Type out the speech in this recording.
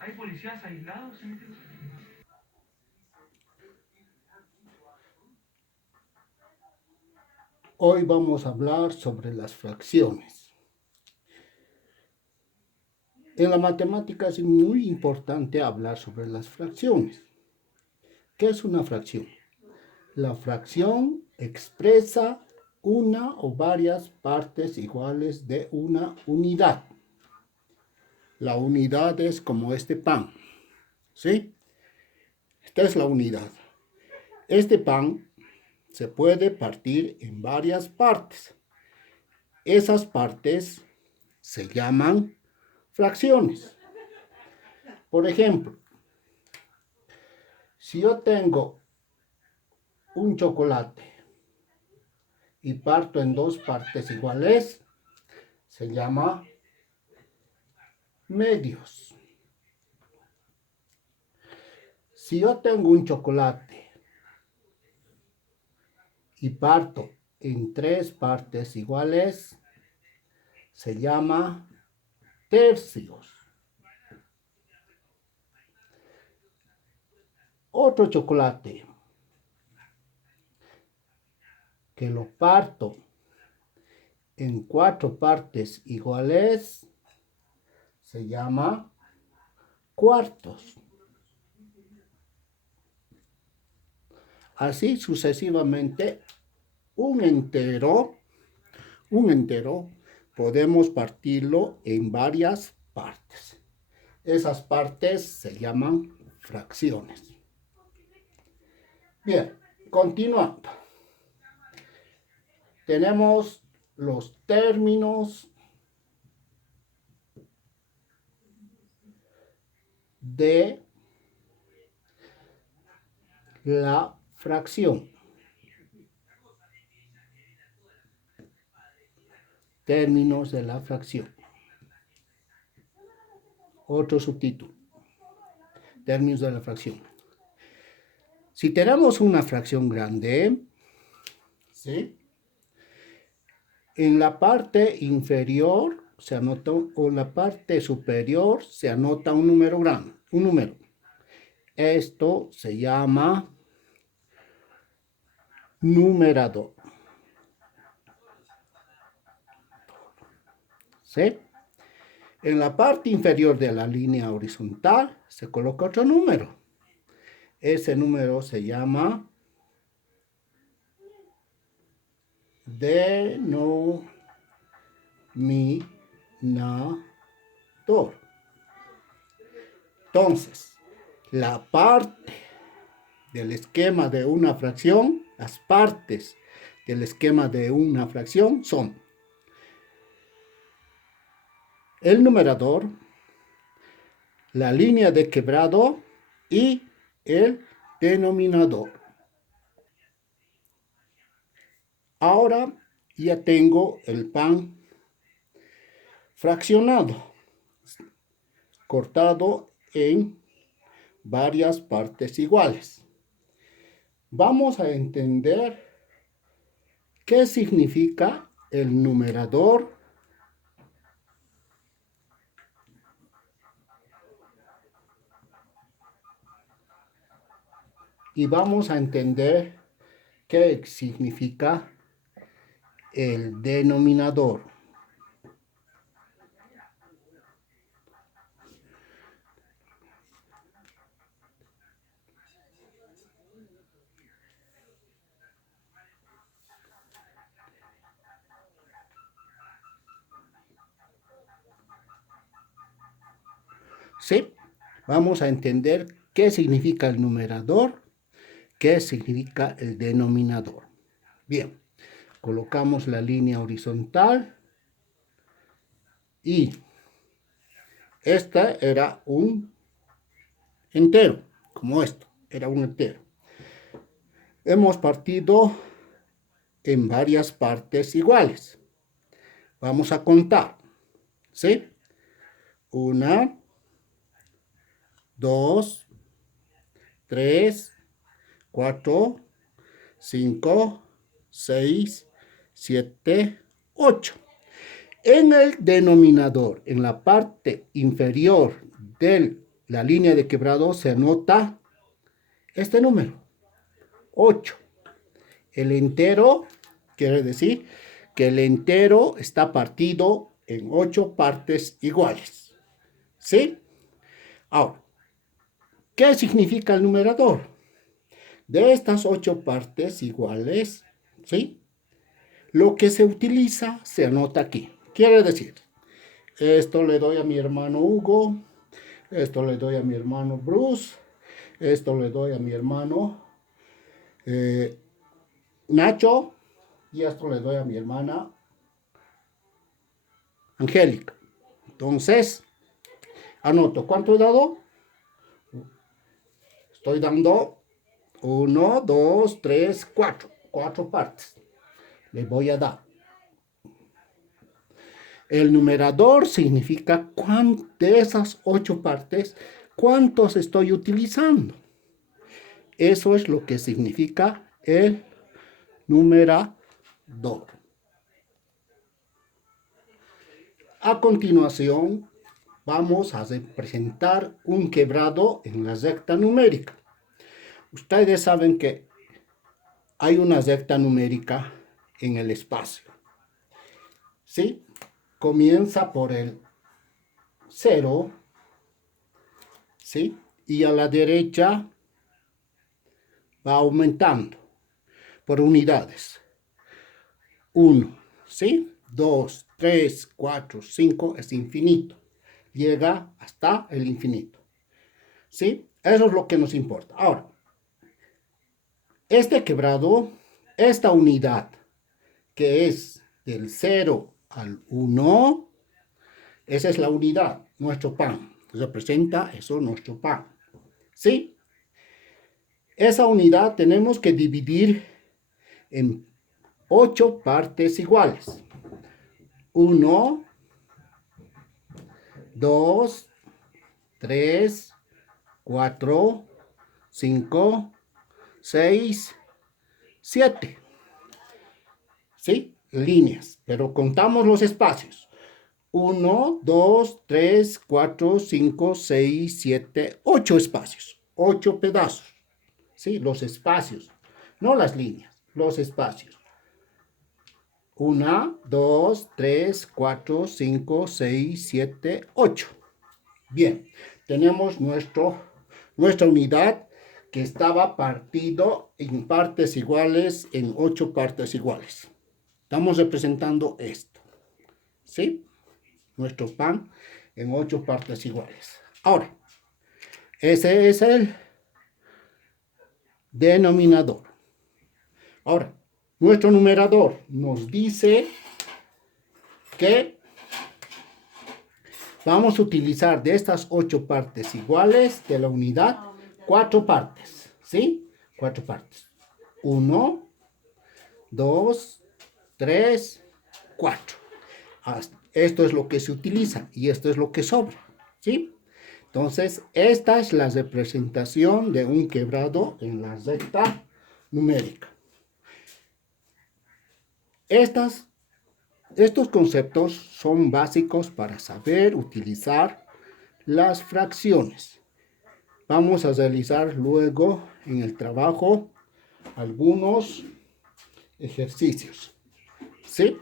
¿Hay policías aislados en este lugar? Hoy vamos a hablar sobre las fracciones. En la matemática es muy importante hablar sobre las fracciones. ¿Qué es una fracción? La fracción expresa una o varias partes iguales de una unidad. La unidad es como este pan, ¿sí? Esta es la unidad. Este pan se puede partir en varias partes. Esas partes se llaman fracciones. Por ejemplo, si yo tengo un chocolate y parto en dos partes iguales, se llama medios. Si yo tengo un chocolate y parto en tres partes iguales, se llama tercios. Otro chocolate que lo parto en cuatro partes iguales, se llama cuartos. Así sucesivamente, un entero, podemos partirlo en varias partes. Esas partes se llaman fracciones. Bien, continuando. Tenemos los términos de la fracción. Términos de la fracción. Otro subtítulo. Términos de la fracción. Si tenemos una fracción grande, ¿sí?, en la parte inferior se anota, o en la parte superior se anota un número grande, un número. Esto se llama numerador. ¿Sí? En la parte inferior de la línea horizontal se coloca otro número. Ese número se llama denominador. Entonces, la parte del esquema de una fracción, las partes del esquema de una fracción son el numerador, la línea de quebrado y el denominador. Ahora ya tengo el pan fraccionado, cortado en varias partes iguales. Vamos a entender qué significa el numerador y vamos a entender qué significa el denominador. ¿Sí? Vamos a entender qué significa el numerador, qué significa el denominador. Bien, colocamos la línea horizontal y esta era un entero, como esto, era un entero. Hemos partido en varias partes iguales. Vamos a contar, ¿sí? 1, 2, 3, 4, 5, 6, 7, 8. En el denominador, en la parte inferior de la línea de quebrado, se anota este número, 8. El entero quiere decir que el entero está partido en 8 partes iguales. ¿Sí? Ahora, ¿qué significa el numerador? De estas 8 partes iguales, ¿sí? Lo que se utiliza se anota aquí. Quiere decir, esto le doy a mi hermano Hugo, esto le doy a mi hermano Bruce, esto le doy a mi hermano Nacho, y esto le doy a mi hermana Angélica. Entonces, anoto, ¿cuánto he dado? Estoy dando 1, 2, 3, 4. 4 partes. Le voy a dar. El numerador significa de esas 8 partes, ¿cuántos estoy utilizando? Eso es lo que significa el numerador. A continuación, vamos a representar un quebrado en la recta numérica. Ustedes saben que hay una recta numérica en el espacio. ¿Sí? Comienza por el 0, ¿sí? Y a la derecha va aumentando por unidades. 1, ¿sí? 2, 3, 4, 5, es infinito. Llega hasta el infinito. ¿Sí? Eso es lo que nos importa. Ahora, este quebrado, esta unidad, que es del 0 al 1, esa es la unidad, nuestro pan. Representa eso nuestro pan. ¿Sí? Esa unidad tenemos que dividir en 8 partes iguales. 1, 2, 3, 4, 5, 6, 7. ¿Sí? Líneas, pero contamos los espacios. 1, 2, 3, 4, 5, 6, 7, 8 espacios. 8 pedazos. ¿Sí? Los espacios, no las líneas, los espacios. 1, 2, 3, 4, 5, 6, 7, 8. Bien, tenemos nuestra unidad que estaba partido en partes iguales, en 8 partes iguales. Estamos representando esto, ¿sí? Nuestro pan en 8 partes iguales. Ahora, ese es el denominador. Ahora, nuestro numerador nos dice que vamos a utilizar de estas 8 partes iguales de la unidad, 4 partes, ¿sí? 4 partes. 1, 2, 3, 4. Esto es lo que se utiliza y esto es lo que sobra, ¿sí? Entonces, esta es la representación de un quebrado en la recta numérica. Estos conceptos son básicos para saber utilizar las fracciones. Vamos a realizar luego en el trabajo algunos ejercicios, ¿sí?